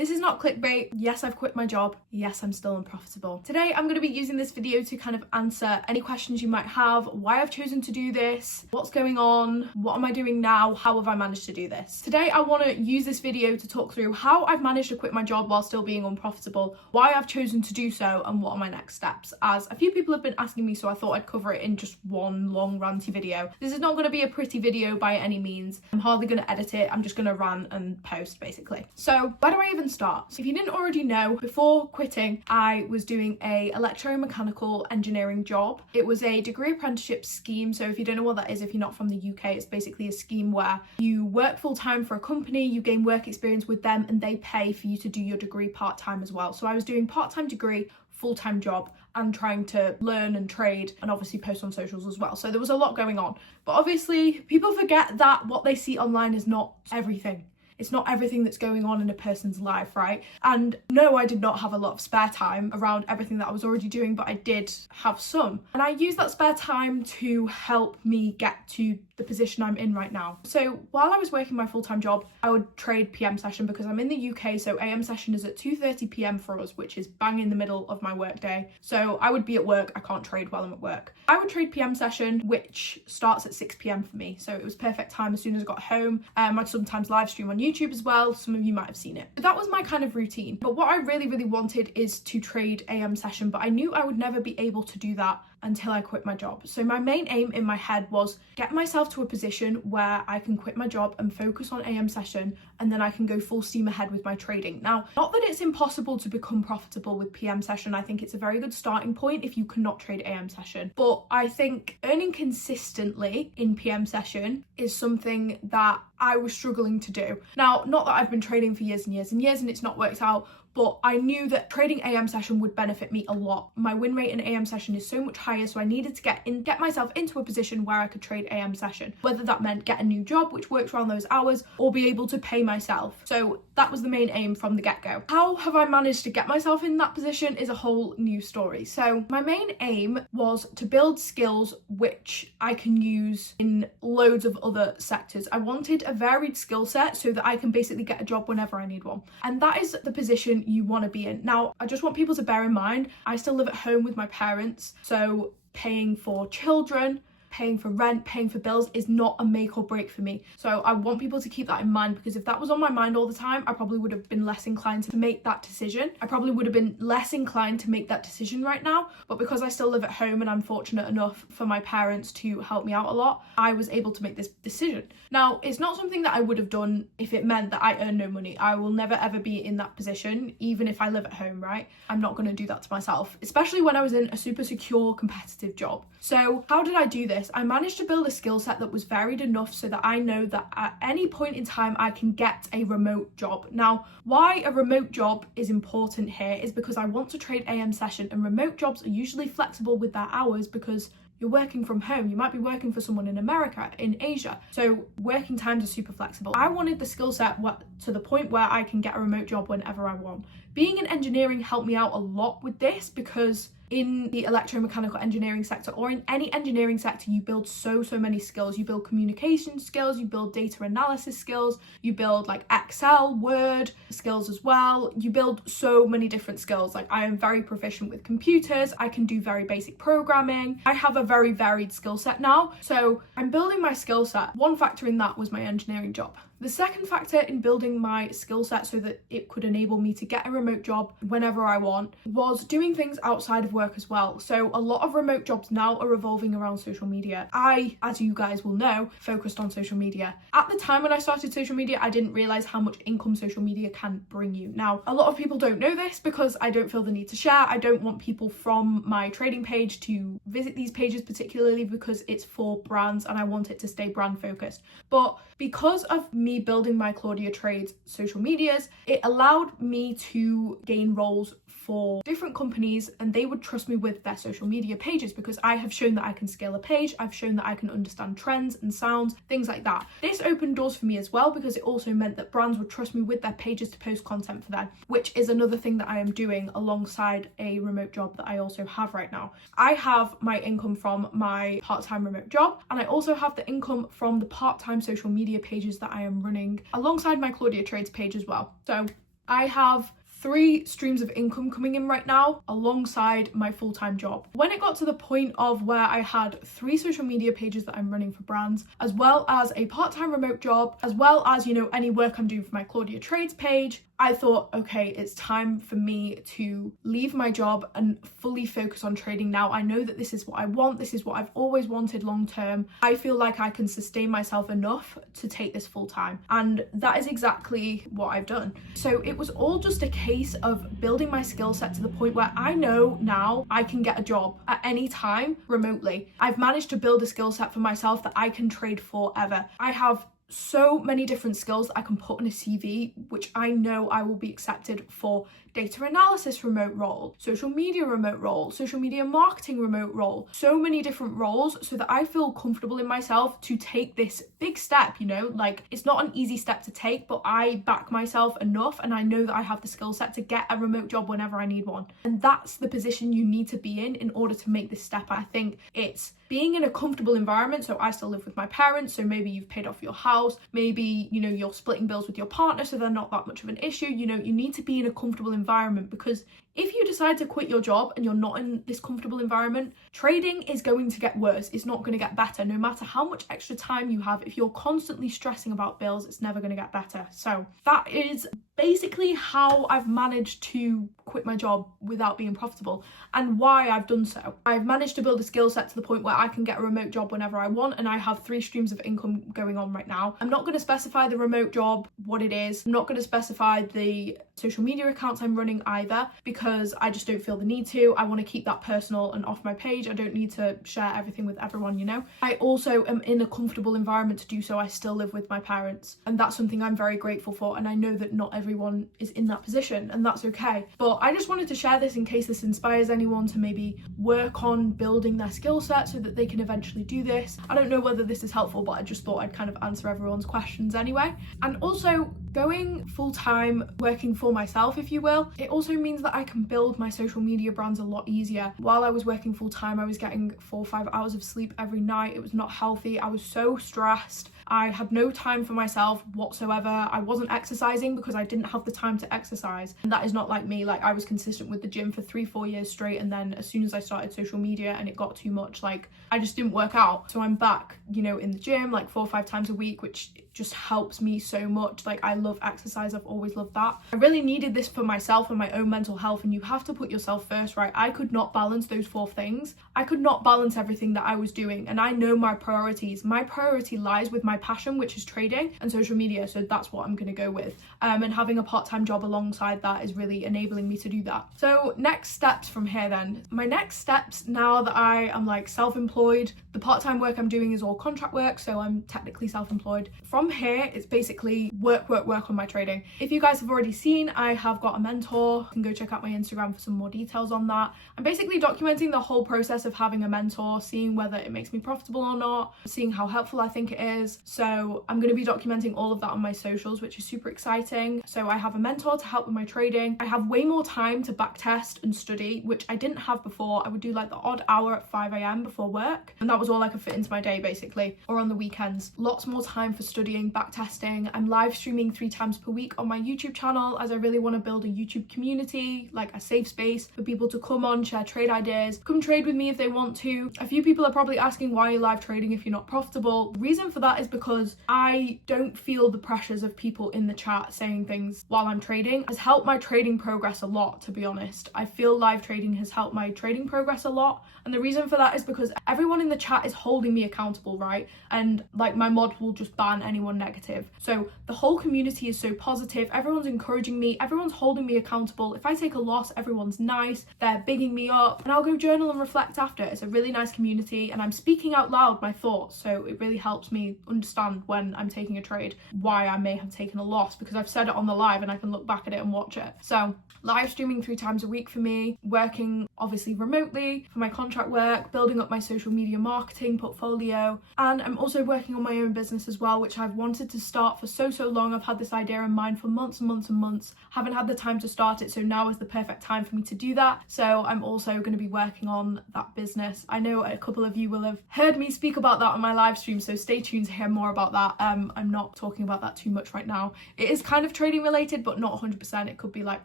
This is not clickbait. Yes, I've quit my job. Yes, I'm still unprofitable. Today, I'm going to be using this video to kind of answer any questions you might have, why I've chosen to do this, what's going on, what am I doing now, how have I managed to do this. Today, I want to use this video to talk through how I've managed to quit my job while still being unprofitable, why I've chosen to do so, and what are my next steps, as a few people have been asking me, so I thought I'd cover it in just one long ranty video. This is not going to be a pretty video by any means. I'm hardly going to edit it. I'm just going to rant and post, basically. So where do I even start? So if you didn't already know, before quitting, I was doing a electromechanical engineering job. It was a degree apprenticeship scheme. So if you don't know what that is, if you're not from the UK, it's basically a scheme where you work full time for a company, you gain work experience with them, and they pay for you to do your degree part-time as well. So I was doing part-time degree, full-time job, and trying to learn and trade and obviously post on socials as well. So there was a lot going on. But obviously people forget that what they see online is not everything. It's not everything that's going on in a person's life, right? And no, I did not have a lot of spare time around everything that I was already doing, but I did have some. And I used that spare time to help me get to the position I'm in right now. So while I was working my full-time job, I would trade PM session because I'm in the UK, so AM session is at 2:30 PM for us, which is bang in the middle of my work day. So I would be at work, I can't trade while I'm at work. I would trade PM session, which starts at 6 PM for me. So it was perfect time as soon as I got home. I'd sometimes live stream on YouTube as well. Some of you might have seen it. But that was my kind of routine. But what I really wanted is to trade AM session, but I knew I would never be able to do that until I quit my job. So my main aim in my head was get myself to a position where I can quit my job and focus on AM session, and then I can go full steam ahead with my trading. Now, not that it's impossible to become profitable with PM session. I think it's a very good starting point if you cannot trade AM session. But I think earning consistently in PM session is something that I was struggling to do. Now, not that I've been trading for years and years and years and it's not worked out, but I knew that trading AM session would benefit me a lot. My win rate in AM session is so much higher, so I needed to get myself into a position where I could trade AM session, whether that meant get a new job which works around those hours or be able to pay myself. So that was the main aim from the get-go. How have I managed to get myself in that position is a whole new story. So my main aim was to build skills which I can use in loads of other sectors. I wanted a varied skill set so that I can basically get a job whenever I need one. And that is the position you want to be in. Now, I just want people to bear in mind, I still live at home with my parents, so paying for children, paying for rent, paying for bills is not a make or break for me. So I want people to keep that in mind, because if that was on my mind all the time, I probably would have been less inclined to make that decision. I probably would have been less inclined to make that decision right now. But because I still live at home and I'm fortunate enough for my parents to help me out a lot, I was able to make this decision. Now, it's not something that I would have done if it meant that I earn no money. I will never ever be in that position, even if I live at home, right? I'm not going to do that to myself, especially when I was in a super secure, competitive job. So how did I do this? I managed to build a skill set that was varied enough so that I know that at any point in time I can get a remote job. Now, why a remote job is important here is because I want to trade AM session, and remote jobs are usually flexible with their hours because you're working from home. You might be working for someone in America, in Asia. So working times are super flexible. I wanted the skill set to the point where I can get a remote job whenever I want. Being in engineering helped me out a lot with this, because in the electromechanical engineering sector, or in any engineering sector, you build so many skills. You build communication skills, you build data analysis skills, you build like Excel, Word skills as well. You build so many different skills. Like, I am very proficient with computers. I can do very basic programming. I have a very varied skill set now. So I'm building my skill set. One factor in that was my engineering job. The second factor in building my skill set so that it could enable me to get a remote job whenever I want was doing things outside of work as well. So a lot of remote jobs now are revolving around social media. I, as you guys will know, focused on social media. At the time when I started social media, I didn't realize how much income social media can bring you. Now, a lot of people don't know this because I don't feel the need to share. I don't want people from my trading page to visit these pages, particularly because it's for brands and I want it to stay brand focused. But because of me building my Claudia Trades social medias, it allowed me to gain roles for different companies, and they would trust me with their social media pages because I have shown that I can scale a page. I've shown that I can understand trends and sounds, things like that. This opened doors for me as well because it also meant that brands would trust me with their pages to post content for them, which is another thing that I am doing alongside a remote job that I also have right now. I have my income from my part-time remote job, and I also have the income from the part-time social media pages that I am running alongside my Claudia Trades page as well. So I have 3 streams of income coming in right now alongside my full-time job. When it got to the point of where I had 3 social media pages that I'm running for brands, as well as a part-time remote job, as well as, you know, any work I'm doing for my Claudia Trades page, I thought, okay, it's time for me to leave my job and fully focus on trading now. I know that this is what I want. This is what I've always wanted long term. I feel like I can sustain myself enough to take this full time. And that is exactly what I've done. So it was all just a case of building my skill set to the point where I know now I can get a job at any time remotely. I've managed to build a skill set for myself that I can trade forever. I have so many different skills that I can put on a CV, which I know I will be accepted for data analysis remote role, social media remote role, social media marketing remote role, so many different roles, so that I feel comfortable in myself to take this big step, you know, like it's not an easy step to take, but I back myself enough and I know that I have the skill set to get a remote job whenever I need one. And that's the position you need to be in order to make this step. I think it's being in a comfortable environment. So I still live with my parents, so maybe you've paid off your house, maybe, you know, you're splitting bills with your partner, so they're not that much of an issue. You know, you need to be in a comfortable environment, because if you decide to quit your job and you're not in this comfortable environment, trading is going to get worse. It's not going to get better. No matter how much extra time you have, if you're constantly stressing about bills, it's never going to get better. So that is basically how I've managed to quit my job without being profitable, and why I've done so. I've managed to build a skill set to the point where I can get a remote job whenever I want, and I have 3 streams of income going on right now. I'm not going to specify the remote job, what it is. I'm not going to specify the social media accounts I'm running either, because I just don't feel the need to. I want to keep that personal and off my page. I don't need to share everything with everyone, you know. I also am in a comfortable environment to do so. I still live with my parents, and that's something I'm very grateful for, and I know that not everyone is in that position, and that's okay. But I just wanted to share this in case this inspires anyone to maybe work on building their skill set so that they can eventually do this. I don't know whether this is helpful, but I just thought I'd kind of answer everyone's questions anyway. And also, going full-time, working for myself, if you will, it also means that I can build my social media brands a lot easier. While I was working full-time, I was getting 4 or 5 hours of sleep every night. It was not healthy. I was so stressed. I had no time for myself whatsoever. I wasn't exercising because I didn't have the time to exercise. And that is not like me. Like, I was consistent with the gym for 3-4 years straight, and then as soon as I started social media and it got too much, like, I just didn't work out. So I'm back, you know, in the gym like 4 or 5 times a week, which just helps me so much. Like, I love exercise. I've always loved that. I really needed this for myself and my own mental health, and you have to put yourself first, right? I could not balance those 4 things. I could not balance everything that I was doing, and I know my priorities. My priority lies with my passion, which is trading and social media, so that's what I'm going to go with. And having a part-time job alongside that is really enabling me to do that. So next steps from here then. My next steps, now that I am like self-employed, the part-time work I'm doing is all contract work, so I'm technically self-employed. From here, it's basically work on my trading. If you guys have already seen, I have got a mentor. You can go check out my Instagram for some more details on that. I'm basically documenting the whole process of having a mentor, seeing whether it makes me profitable or not, seeing how helpful I think it is. So I'm going to be documenting all of that on my socials, which is super exciting. So I have a mentor to help with my trading. I have way more time to backtest and study, which I didn't have before. I would do like the odd hour at 5 a.m. before work, and that was all I could fit into my day basically, or on the weekends. Lots more time for studying, backtesting. I'm live streaming 3 times per week on my YouTube channel, as I really want to build a YouTube community, like a safe space for people to come on, share trade ideas, come trade with me if they want to. A few people are probably asking, why are you live trading if you're not profitable? The reason for that is because I don't feel the pressures of people in the chat saying things while I'm trading. It has helped my trading progress a lot, to be honest. I feel live trading has helped my trading progress a lot, and the reason for that is because everyone in the chat is holding me accountable, right? And like, my mod will just ban anyone negative. So the whole community is so positive. Everyone's encouraging me, everyone's holding me accountable. If I take a loss, everyone's nice, they're bigging me up, and I'll go journal and reflect after. It's a really nice community, and I'm speaking out loud my thoughts, so it really helps me understand when I'm taking a trade why I may have taken a loss, because I've said it on the live and I can look back at it and watch it. So live streaming 3 times a week for me, working obviously remotely for my contract work, building up my social media marketing portfolio, and I'm also working on my own business as well, which I've I've wanted to start for so long. I've had this idea in mind for months and months and months, haven't had the time to start it, so now is the perfect time for me to do that. So I'm also going to be working on that business. I know a couple of you will have heard me speak about that on my live stream, so stay tuned to hear more about that. I'm not talking about that too much right now. It is kind of trading related, but not 100%. It could be like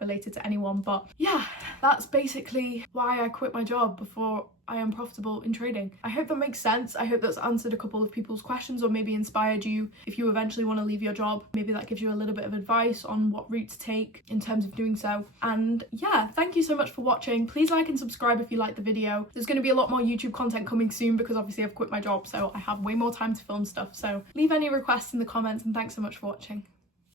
related to anyone, but yeah, that's basically why I quit my job before I am profitable in trading. I hope that makes sense. I hope that's answered a couple of people's questions, or maybe inspired you if you eventually want to leave your job. Maybe that gives you a little bit of advice on what route to take in terms of doing so. And yeah, thank you so much for watching. Please like and subscribe if you liked the video. There's going to be a lot more YouTube content coming soon because obviously I've quit my job, so I have way more time to film stuff. So leave any requests in the comments, and thanks so much for watching.